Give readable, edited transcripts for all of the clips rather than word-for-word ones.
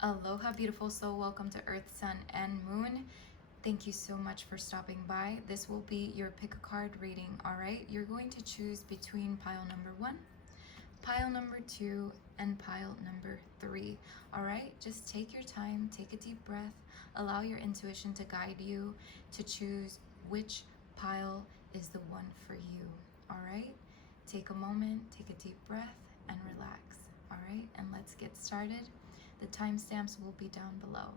Aloha, beautiful soul. Welcome to Earth, Sun, and Moon. Thank you so much for stopping by. This will be your pick a card reading, all right? You're going to choose between pile number 1, pile number 2, and pile number 3, all right? Just take your time, take a deep breath, allow your intuition to guide you to choose which pile is the one for you, all right? Take a moment, take a deep breath, and relax, all right? And let's get started. The timestamps will be down below.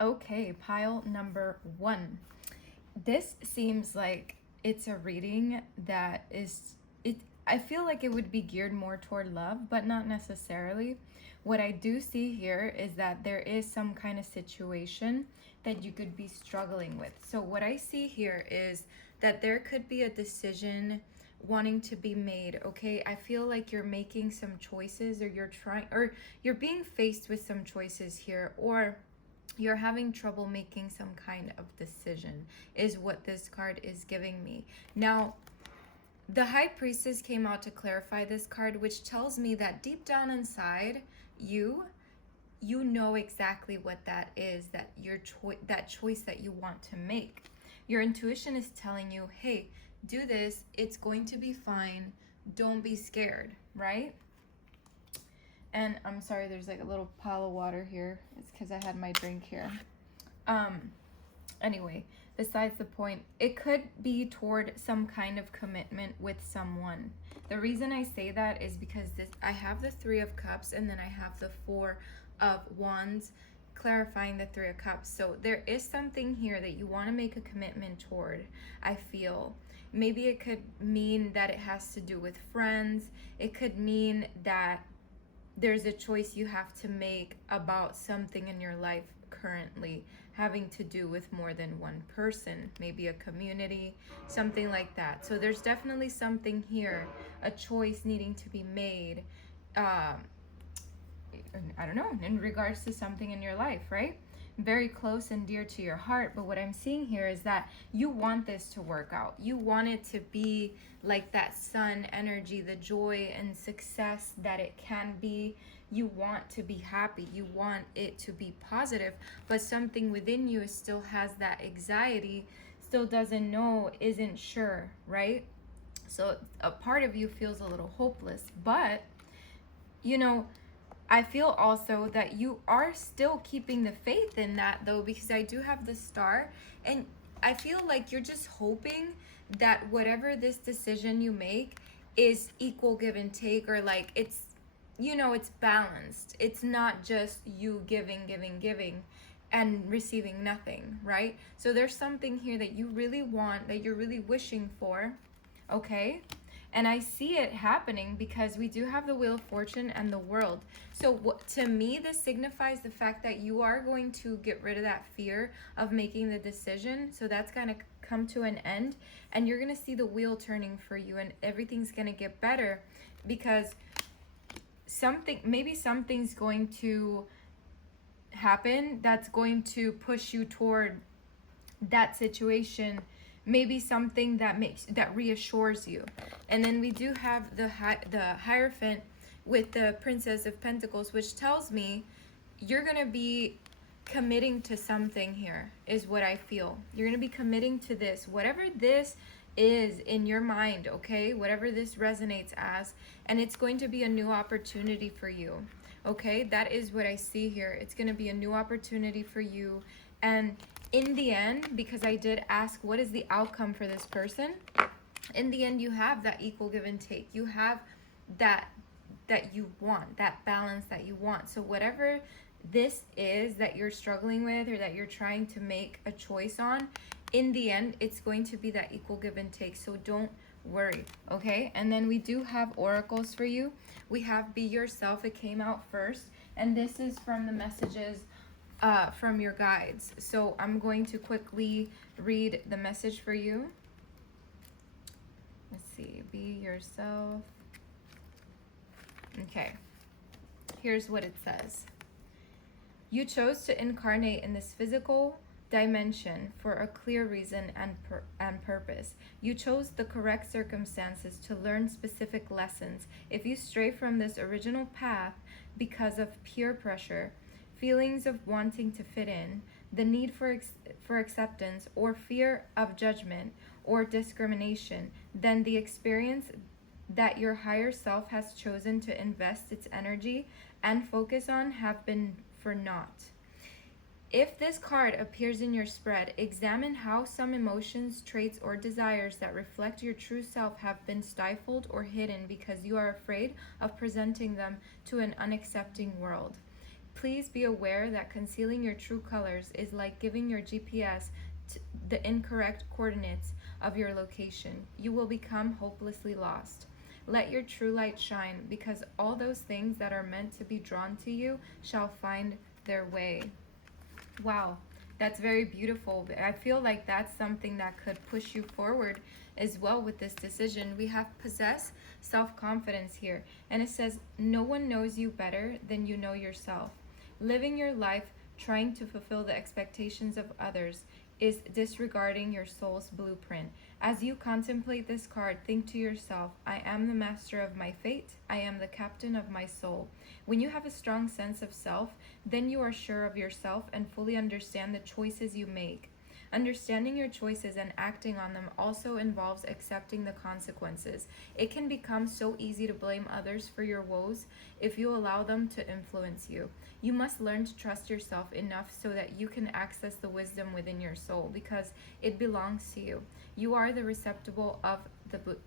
Okay, pile number 1. This seems like it's a reading that I feel like it would be geared more toward love, but not necessarily. What I do see here is that there is some kind of situation that you could be struggling with. So what I see here is that there could be a decision wanting to be made. Okay, I feel like you're making some choices, or you're being faced with some choices here, or you're having trouble making some kind of decision, is what this card is giving me. Now, the High Priestess came out to clarify this card, which tells me that deep down inside you know exactly what that is, that that choice that you want to make. Your intuition is telling you, hey, do this, it's going to be fine, don't be scared, right? And I'm sorry, there's like a little pile of water here. It's because I had my drink here. Anyway, besides the point, it could be toward some kind of commitment with someone. The reason I say that is because I have the 3 of Cups, and then I have the 4 of Wands, clarifying the 3 of Cups. So there is something here that you want to make a commitment toward, I feel. Maybe it could mean that it has to do with friends. It could mean that there's a choice you have to make about something in your life currently having to do with more than one person, maybe a community, something like that. So there's definitely something here, a choice needing to be made, I don't know, in regards to something in your life, right? Very close and dear to your heart. But what I'm seeing here is that you want this to work out. You want it to be like that sun energy, the joy and success that it can be. You want to be happy. You want it to be positive. But something within you still has that anxiety, still doesn't know, isn't sure, right? So a part of you feels a little hopeless. But, you know, I feel also that you are still keeping the faith in that, though, because I do have the Star, and I feel like you're just hoping that whatever this decision you make is equal give and take, or like it's, it's balanced. It's not just you giving and receiving nothing, right? So there's something here that you really want, that you're really wishing for, okay? And I see it happening because we do have the Wheel of Fortune and the World. So to me, this signifies the fact that you are going to get rid of that fear of making the decision. So that's going to come to an end, and you're going to see the wheel turning for you, and everything's going to get better, because maybe something's going to happen that's going to push you toward that situation. Maybe something that reassures you. And then we do have the Hierophant with the Princess of Pentacles, which tells me you're going to be committing to something here, is what I feel. You're going to be committing to this, whatever this is in your mind, okay? Whatever this resonates as, and it's going to be a new opportunity for you, okay? That is what I see here. It's going to be a new opportunity for you. And in the end, because I did ask what is the outcome for this person, in the end you have that equal give and take. You have that you want, that balance that you want. So whatever this is that you're struggling with, or that you're trying to make a choice on, in the end it's going to be that equal give and take. So don't worry, okay? And then we do have oracles for you. We have Be Yourself. It came out first, and this is from the messages from your guides. So I'm going to quickly read the message for you. Let's see. Be yourself. Okay. Here's what it says. You chose to incarnate in this physical dimension for a clear reason and purpose. You chose the correct circumstances to learn specific lessons. If you stray from this original path because of peer pressure, feelings of wanting to fit in, the need for acceptance, or fear of judgment or discrimination, then the experience that your higher self has chosen to invest its energy and focus on have been for naught. If this card appears in your spread, examine how some emotions, traits, or desires that reflect your true self have been stifled or hidden because you are afraid of presenting them to an unaccepting world. Please be aware that concealing your true colors is like giving your GPS the incorrect coordinates of your location. You will become hopelessly lost. Let your true light shine, because all those things that are meant to be drawn to you shall find their way. Wow, that's very beautiful. I feel like that's something that could push you forward as well with this decision. We have possess self-confidence here, and it says no one knows you better than you know yourself. Living your life trying to fulfill the expectations of others is disregarding your soul's blueprint. As you contemplate this card, think to yourself, I am the master of my fate. I am the captain of my soul. When you have a strong sense of self, then you are sure of yourself and fully understand the choices you make. Understanding your choices and acting on them also involves accepting the consequences. It can become so easy to blame others for your woes if you allow them to influence you. You must learn to trust yourself enough so that you can access the wisdom within your soul, because it belongs to you. You are the receptacle of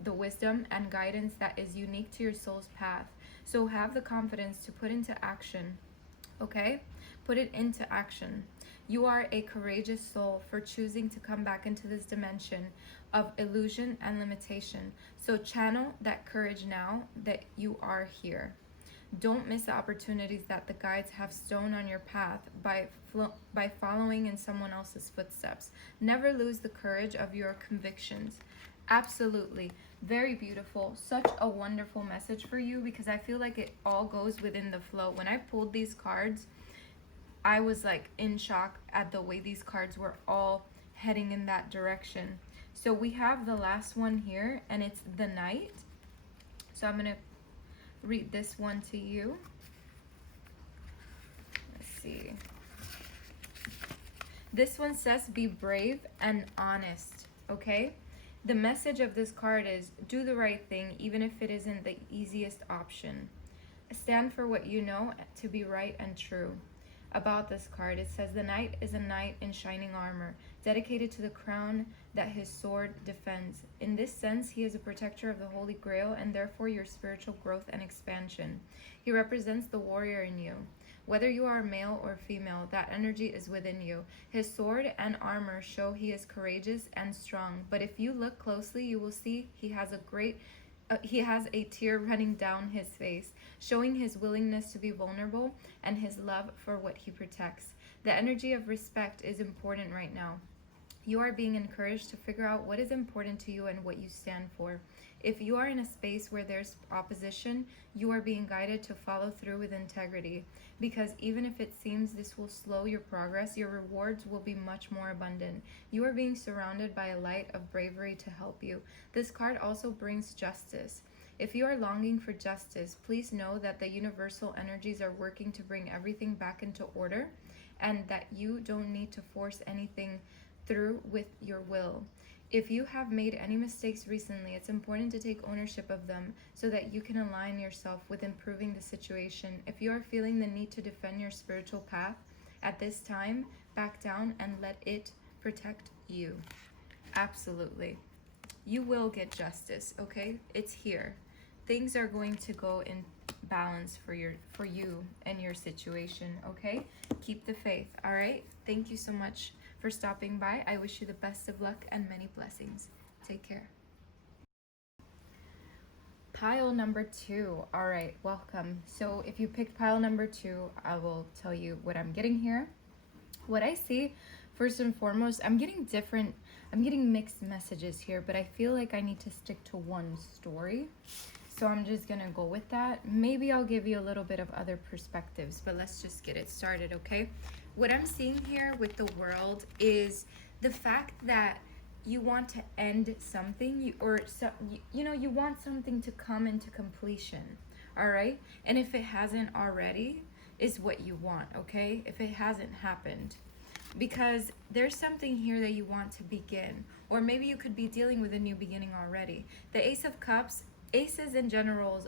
the wisdom and guidance that is unique to your soul's path. So have the confidence to put into action, okay? Put it into action. You are a courageous soul for choosing to come back into this dimension of illusion and limitation. So channel that courage now that you are here. Don't miss the opportunities that the guides have sown on your path by following in someone else's footsteps. Never lose the courage of your convictions. Absolutely. Very beautiful. Such a wonderful message for you, because I feel like it all goes within the flow. When I pulled these cards, I was like in shock at the way these cards were all heading in that direction. So we have the last one here, and it's the Knight. So I'm going to read this one to you. Let's see. This one says, be brave and honest, okay? The message of this card is do the right thing, even if it isn't the easiest option. Stand for what you know to be right and true. About this card, it says the Knight is a knight in shining armor, dedicated to the crown that his sword defends. In this sense, he is a protector of the Holy Grail and therefore your spiritual growth and expansion. He represents the warrior in you. Whether you are male or female, that energy is within you. His sword and armor show he is courageous and strong, but if you look closely, you will see he has a tear running down his face, showing his willingness to be vulnerable and his love for what he protects. The energy of respect is important right now. You are being encouraged to figure out what is important to you and what you stand for. If you are in a space where there's opposition, you are being guided to follow through with integrity, because even if it seems this will slow your progress, your rewards will be much more abundant. You are being surrounded by a light of bravery to help you. This card also brings justice. If you are longing for justice, please know that the universal energies are working to bring everything back into order, and that you don't need to force anything through with your will. If you have made any mistakes recently, it's important to take ownership of them so that you can align yourself with improving the situation. If you are feeling the need to defend your spiritual path at this time, back down and let it protect you. Absolutely. You will get justice, okay? It's here. Things are going to go in balance for you and your situation, okay? Keep the faith, all right? Thank you so much for stopping by. I wish you the best of luck and many blessings. Take care. Pile number 2. All right, welcome. So if you picked pile number 2, I will tell you what I'm getting here. What I see, first and foremost, I'm getting mixed messages here, but I feel like I need to stick to one story. So I'm just gonna go with that. Maybe I'll give you a little bit of other perspectives, but let's just get it started, okay? What I'm seeing here with the world is the fact that you want to end something, you want something to come into completion, all right? And if it hasn't already, is what you want, okay? If it hasn't happened, because there's something here that you want to begin, or maybe you could be dealing with a new beginning already. The Ace of Cups, aces in general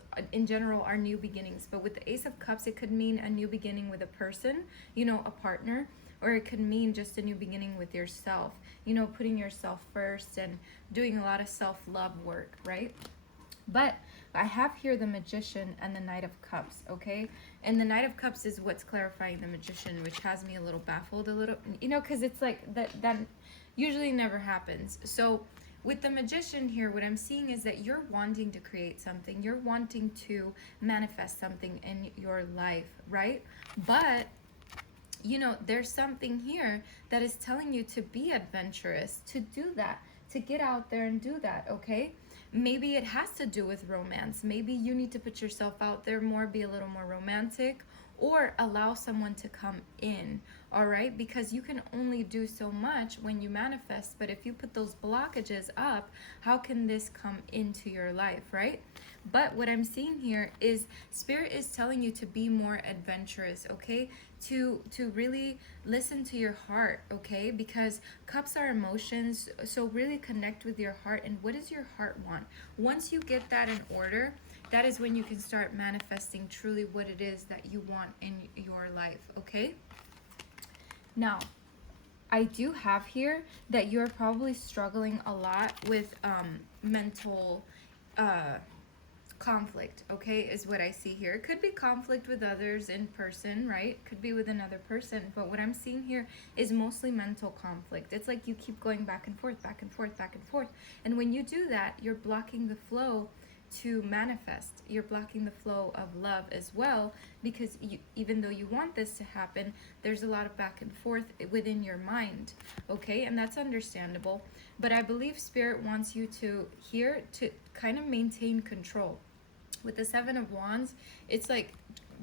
are new beginnings, but with the Ace of Cups, it could mean a new beginning with a person, a partner, or it could mean just a new beginning with yourself, putting yourself first and doing a lot of self-love work, right? But I have here the Magician and the Knight of Cups, okay? And the Knight of Cups is what's clarifying the Magician, which has me a little baffled, because it's like that usually never happens. So with the Magician here, what I'm seeing is that you're wanting to create something. You're wanting to manifest something in your life, right? But there's something here that is telling you to be adventurous, to do that, to get out there and do that, okay? Maybe it has to do with romance. Maybe you need to put yourself out there more, be a little more romantic, or allow someone to come in, all right? Because you can only do so much when you manifest, but if you put those blockages up, how can this come into your life, right? But what I'm seeing here is Spirit is telling you to be more adventurous, okay? To really listen to your heart, okay? Because cups are emotions, so really connect with your heart. And what does your heart want? Once you get that in order, that is when you can start manifesting truly what it is that you want in your life, okay? Now, I do have here that you're probably struggling a lot with mental conflict, okay, is what I see here. It could be conflict with others in person, right? Could be with another person, but what I'm seeing here is mostly mental conflict. It's like you keep going back and forth, back and forth, back and forth. And when you do that, you're blocking the flow to manifest. You're blocking the flow of love as well, because even though you want this to happen, there's a lot of back and forth within your mind, okay? And that's understandable, but I believe Spirit wants you to kind of maintain control. With the Seven of Wands, it's like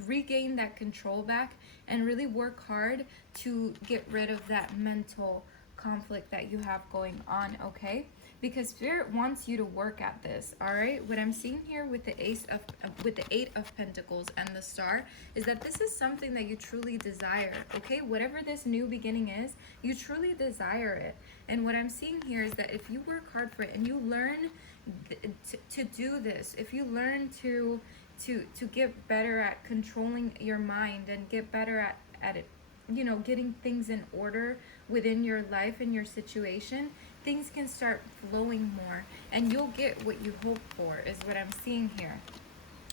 regain that control back and really work hard to get rid of that mental conflict that you have going on, okay? Because Spirit wants you to work at this, all right? What I'm seeing here with the with the Eight of Pentacles and the Star is that this is something that you truly desire, okay? Whatever this new beginning is, you truly desire it. And what I'm seeing here is that if you work hard for it and you learn to do this, if you learn to get better at controlling your mind and get better at it, getting things in order within your life and your situation, things can start flowing more and you'll get what you hope for, is what I'm seeing here,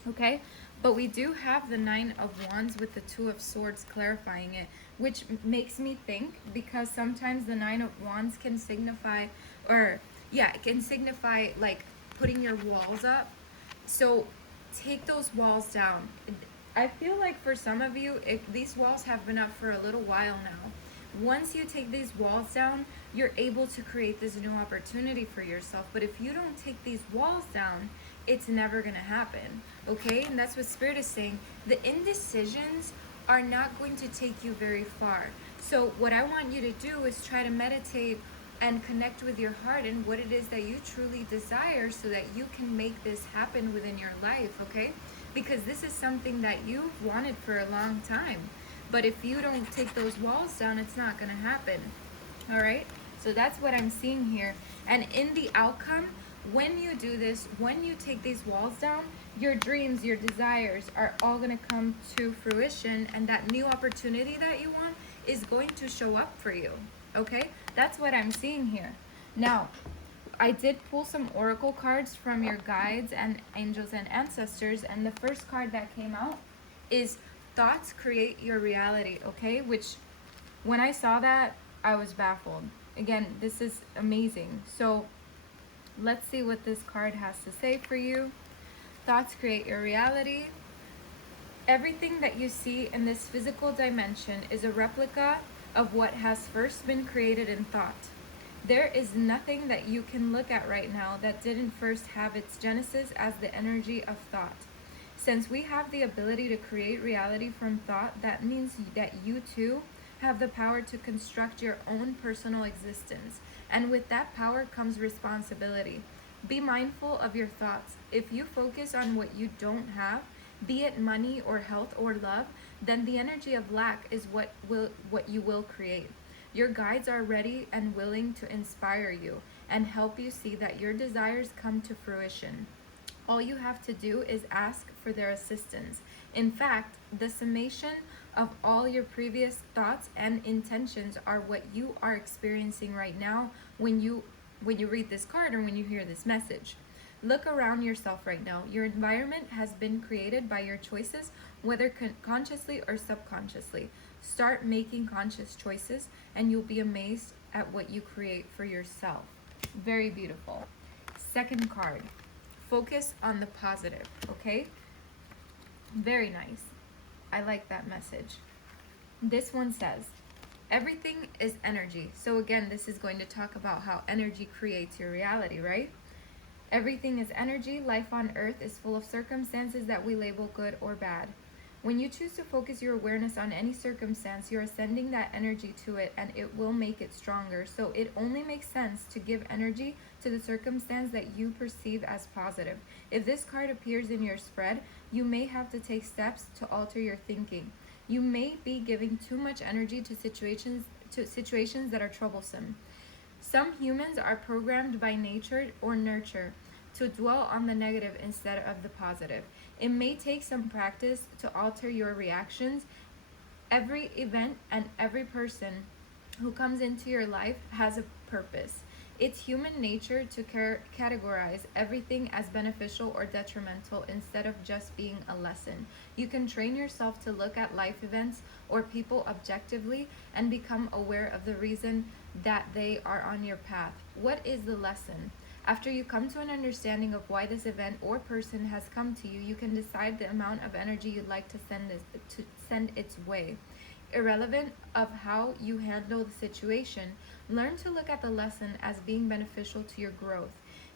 okay? But we do have the Nine of Wands with the Two of Swords clarifying it, which makes me think, because sometimes the Nine of Wands can signify, it can signify like putting your walls up. So take those walls down. I feel like for some of you, if these walls have been up for a little while now, once you take these walls down, you're able to create this new opportunity for yourself. But if you don't take these walls down, it's never going to happen, okay? And that's what Spirit is saying. The indecisions are not going to take you very far. So what I want you to do is try to meditate and connect with your heart and what it is that you truly desire, so that you can make this happen within your life, okay? Because this is something that you've wanted for a long time. But if you don't take those walls down, it's not going to happen, all right? So that's what I'm seeing here. And in the outcome, when you do this, when you take these walls down, your dreams, your desires are all going to come to fruition, and that new opportunity that you want is going to show up for you, okay? That's what I'm seeing here. Now, I did pull some oracle cards from your guides and angels and ancestors, and the first card that came out is thoughts create your reality, okay? Which, when I saw that, I was baffled. Again, this is amazing. So let's see what this card has to say for you. Thoughts create your reality. Everything that you see in this physical dimension is a replica of what has first been created in thought. There is nothing that you can look at right now that didn't first have its genesis as the energy of thought. Since we have the ability to create reality from thought, that means that you too have the power to construct your own personal existence. And with that power comes responsibility. Be mindful of your thoughts. If you focus on what you don't have, be it money or health or love, then the energy of lack is what you will create. Your guides are ready and willing to inspire you and help you see that your desires come to fruition. All you have to do is ask for their assistance. In fact, the summation of all your previous thoughts and intentions are what you are experiencing right now when you read this card or when you hear this message. Look around yourself right now. Your environment has been created by your choices, whether consciously or subconsciously. Start making conscious choices and you'll be amazed at what you create for yourself. Very beautiful. Second card. Focus on the positive, okay? Very nice. I like that message. This one says, everything is energy. So again, this is going to talk about how energy creates your reality, right? Everything is energy. Life on earth is full of circumstances that we label good or bad. When you choose to focus your awareness on any circumstance, you're sending that energy to it and it will make it stronger. So it only makes sense to give energy to the circumstance that you perceive as positive. If this card appears in your spread, you may have to take steps to alter your thinking. You may be giving too much energy to situations that are troublesome. Some humans are programmed by nature or nurture to dwell on the negative instead of the positive. It may take some practice to alter your reactions. Every event and every person who comes into your life has a purpose. It's human nature to categorize everything as beneficial or detrimental instead of just being a lesson. You can train yourself to look at life events or people objectively and become aware of the reason that they are on your path. What is the lesson? After you come to an understanding of why this event or person has come to you, you can decide the amount of energy you'd like to send its way. Irrelevant of how you handle the situation, learn to look at the lesson as being beneficial to your growth.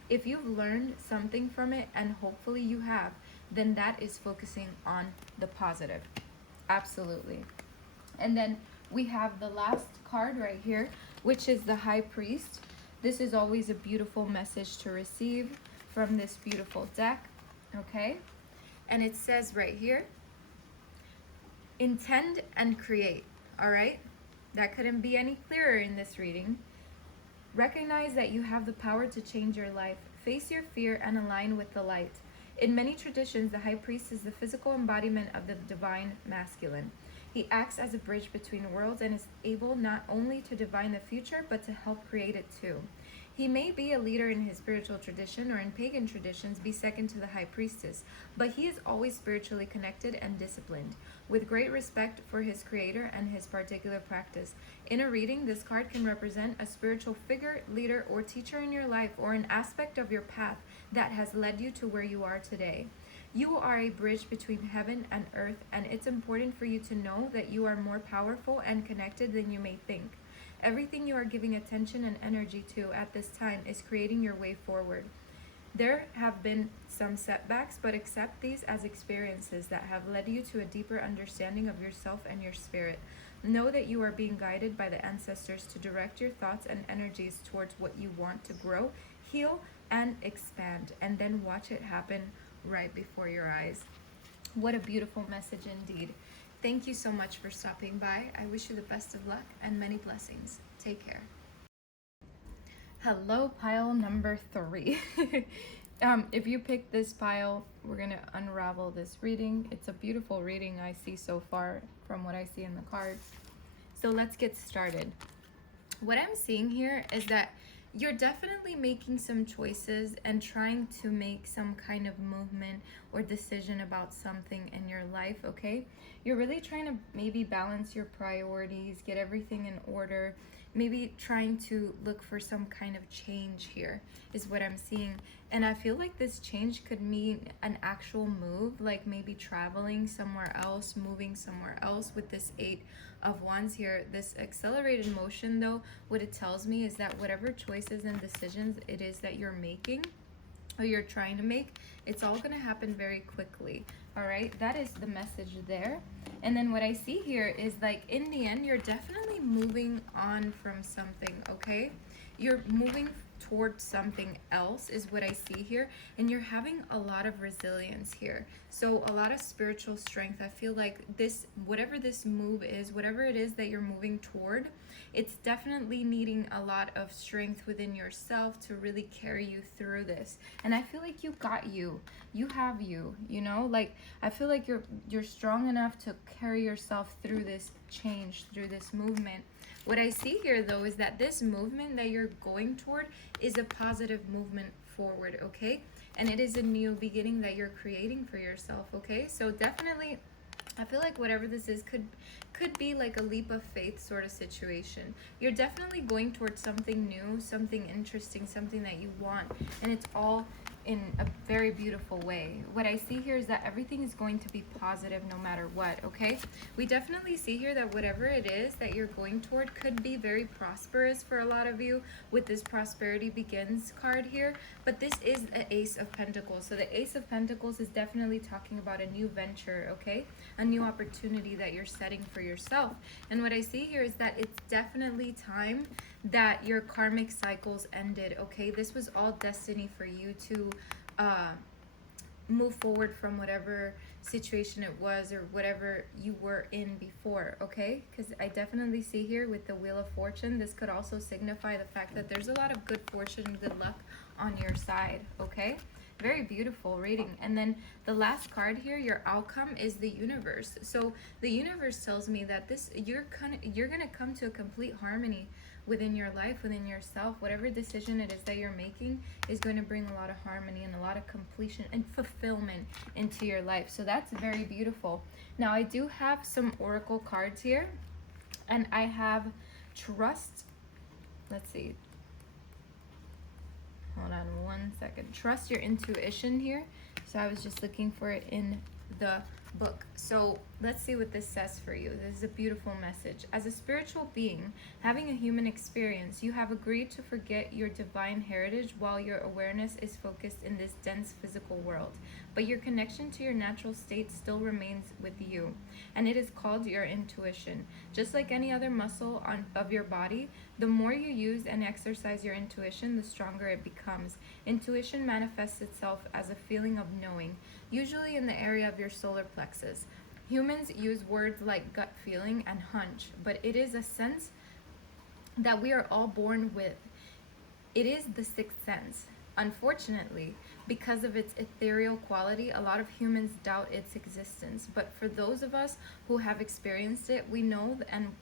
If you've learned something from it, and hopefully you have, then that is focusing on the positive. Absolutely. And then we have the last card right here, which is the High Priest. This is always a beautiful message to receive from this beautiful deck, okay? And it says right here, intend and create, all right? That couldn't be any clearer in this reading. Recognize that you have the power to change your life. Face your fear and align with the light. In many traditions, the High Priest is the physical embodiment of the divine masculine. He acts as a bridge between worlds and is able not only to divine the future, but to help create it too. He may be a leader in his spiritual tradition or in pagan traditions be second to the High Priestess, but he is always spiritually connected and disciplined, with great respect for his creator and his particular practice. In a reading, this card can represent a spiritual figure, leader, or teacher in your life, or an aspect of your path that has led you to where you are today. You are a bridge between heaven and earth, and it's important for you to know that you are more powerful and connected than you may think. Everything you are giving attention and energy to at this time is creating your way forward. There have been some setbacks, but accept these as experiences that have led you to a deeper understanding of yourself and your spirit. Know that you are being guided by the ancestors to direct your thoughts and energies towards what you want to grow, heal, and expand, and then watch it happen right before your eyes. What a beautiful message indeed. Thank you so much for stopping by. I wish you the best of luck and many blessings. Take care. Hello, pile number 3. If you picked this pile, we're going to unravel this reading. It's a beautiful reading I see so far from what I see in the cards. So let's get started. What I'm seeing here is that you're definitely making some choices and trying to make some kind of movement or decision about something in your life, okay? You're really trying to maybe balance your priorities, get everything in order, maybe trying to look for some kind of change here is what I'm seeing. And I feel like this change could mean an actual move, like maybe traveling somewhere else, moving somewhere else with this 8 of Wands here. This accelerated motion though, what it tells me is that whatever choices and decisions it is that you're making or you're trying to make, it's all going to happen very quickly. All right, that is the message there. And then what I see here is like in the end, you're definitely moving on from something, okay? You're moving towards something else is what I see here, and you're having a lot of resilience here. So a lot of spiritual strength. I feel like this, whatever this move is, whatever it is that you're moving toward, it's definitely needing a lot of strength within yourself to really carry you through this. And I feel like you got you have you know, like I feel like you're strong enough to carry yourself through this change, through this movement. What I see here though is that this movement that you're going toward is a positive movement forward, okay? And it is a new beginning that you're creating for yourself, okay? So definitely I feel like whatever this is could be like a leap of faith sort of situation. You're definitely going towards something new, something interesting, something that you want, and it's all in a very beautiful way. What I see here is that everything is going to be positive no matter what, okay? We definitely see here that whatever it is that you're going toward could be very prosperous for a lot of you with this prosperity begins card here, but this is an Ace of Pentacles. So the Ace of Pentacles is definitely talking about a new venture, okay? A new opportunity that you're setting for yourself. And what I see here is that it's definitely time that your karmic cycles ended, okay? This was all destiny for you to move forward from whatever situation it was or whatever you were in before, okay? Because I definitely see here with the Wheel of Fortune, this could also signify the fact that there's a lot of good fortune and good luck on your side, okay? Very beautiful reading. And then the last card here, your outcome, is the universe. So the universe tells me that this you're gonna come to a complete harmony within your life, within yourself. Whatever decision it is that you're making is going to bring a lot of harmony and a lot of completion and fulfillment into your life. So that's very beautiful. Now I do have some oracle cards here, and I have trust. Let's see. Hold on one second. Trust your intuition here. So I was just looking for it in the book. So let's see what this says for you. This is a beautiful message. As a spiritual being having a human experience, you have agreed to forget your divine heritage while your awareness is focused in this dense physical world. But your connection to your natural state still remains with you, and it is called your intuition. Just like any other muscle of your body, the more you use and exercise your intuition, the stronger it becomes. Intuition manifests itself as a feeling of knowing, usually in the area of your solar plexus. Humans use words like gut feeling and hunch, but it is a sense that we are all born with. It is the sixth sense. Unfortunately, because of its ethereal quality, a lot of humans doubt its existence. But for those of us who have experienced it, we know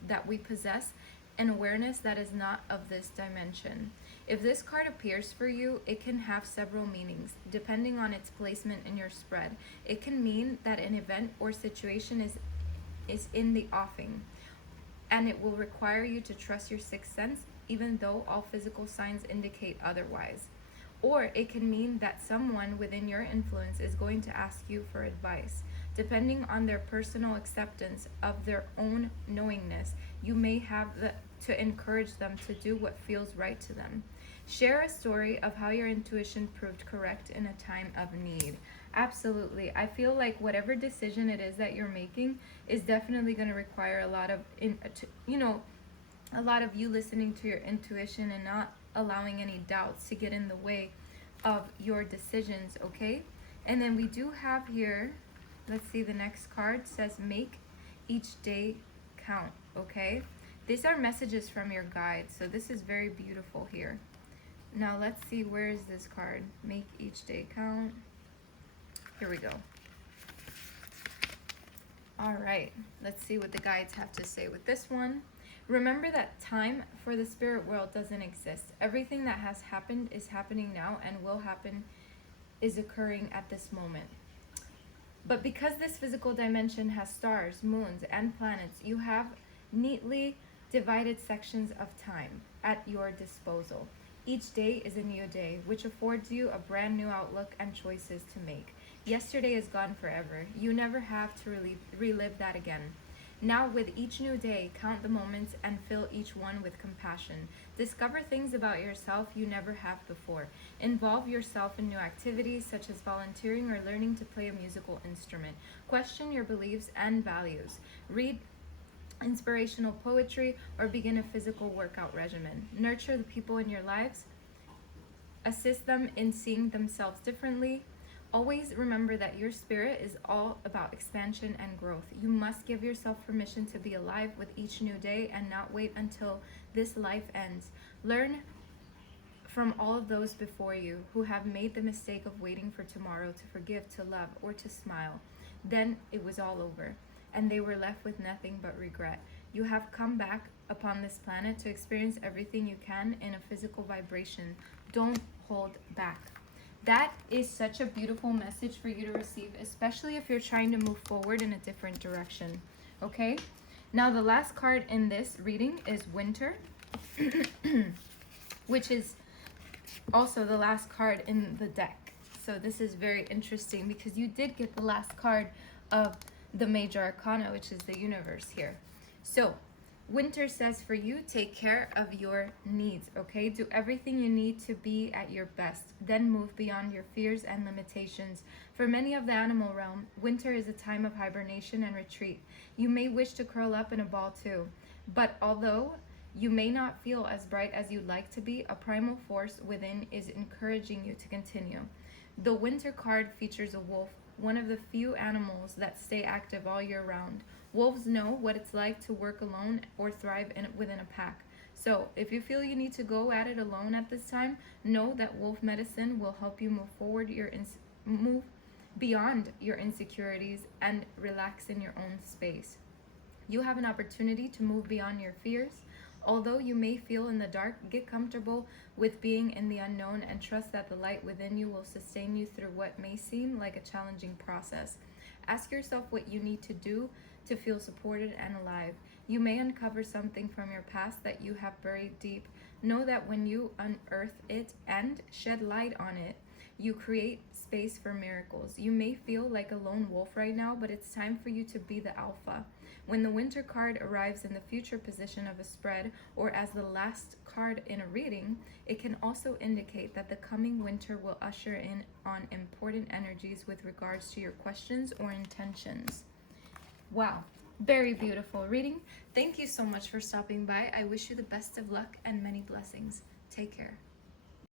that we possess an awareness that is not of this dimension. If this card appears for you, it can have several meanings, depending on its placement in your spread. It can mean that an event or situation is in the offing, and it will require you to trust your sixth sense, even though all physical signs indicate otherwise. Or it can mean that someone within your influence is going to ask you for advice. Depending on their personal acceptance of their own knowingness, you may have to encourage them to do what feels right to them. Share a story of how your intuition proved correct in a time of need. Absolutely. I feel like whatever decision it is that you're making is definitely going to require a lot of, a lot of you listening to your intuition and not allowing any doubts to get in the way of your decisions, okay? And then we do have here, let's see, the next card says make each day count, okay? These are messages from your guide, so this is very beautiful here. Now let's see, where is this card? Make each day count. Here we go. All right, let's see what the guides have to say with this one. Remember that time for the spirit world doesn't exist. Everything that has happened is happening now and will happen is occurring at this moment. But because this physical dimension has stars, moons, and planets, you have neatly divided sections of time at your disposal. Each day is a new day, which affords you a brand new outlook and choices to make. Yesterday is gone forever. You never have to relive that again. Now, with each new day, count the moments and fill each one with compassion. Discover things about yourself you never have before. Involve yourself in new activities such as volunteering or learning to play a musical instrument. Question your beliefs and values. Read inspirational poetry or begin a physical workout regimen. Nurture the people in your lives. Assist them in seeing themselves differently. Always remember that your spirit is all about expansion and growth. You must give yourself permission to be alive with each new day and not wait until this life ends. Learn from all of those before you who have made the mistake of waiting for tomorrow to forgive, to love, or to smile. Then it was all over, and they were left with nothing but regret. You have come back upon this planet to experience everything you can in a physical vibration. Don't hold back. That is such a beautiful message for you to receive, especially if you're trying to move forward in a different direction. Okay? Now, the last card in this reading is Winter, which is also the last card in the deck. So this is very interesting because you did get the last card of the Major Arcana, which is the universe here. So Winter says for you, take care of your needs, okay? Do everything you need to be at your best. Then move beyond your fears and limitations. For many of the animal realm, winter is a time of hibernation and retreat. You may wish to curl up in a ball too. But although you may not feel as bright as you'd like to be, a primal force within is encouraging you to continue. The Winter card features a wolf, one of the few animals that stay active all year round. Wolves know what it's like to work alone or thrive within a pack. So if you feel you need to go at it alone at this time, know that wolf medicine will help you move forward, move beyond your insecurities and relax in your own space. You have an opportunity to move beyond your fears. Although you may feel in the dark, get comfortable with being in the unknown and trust that the light within you will sustain you through what may seem like a challenging process. Ask yourself what you need to do to feel supported and alive. You may uncover something from your past that you have buried deep. Know that when you unearth it and shed light on it, you create space for miracles. You may feel like a lone wolf right now, but it's time for you to be the alpha. When the Winter card arrives in the future position of a spread or as the last card in a reading, it can also indicate that the coming winter will usher in on important energies with regards to your questions or intentions. Wow, very beautiful reading. Thank you so much for stopping by. I wish you the best of luck and many blessings. Take care.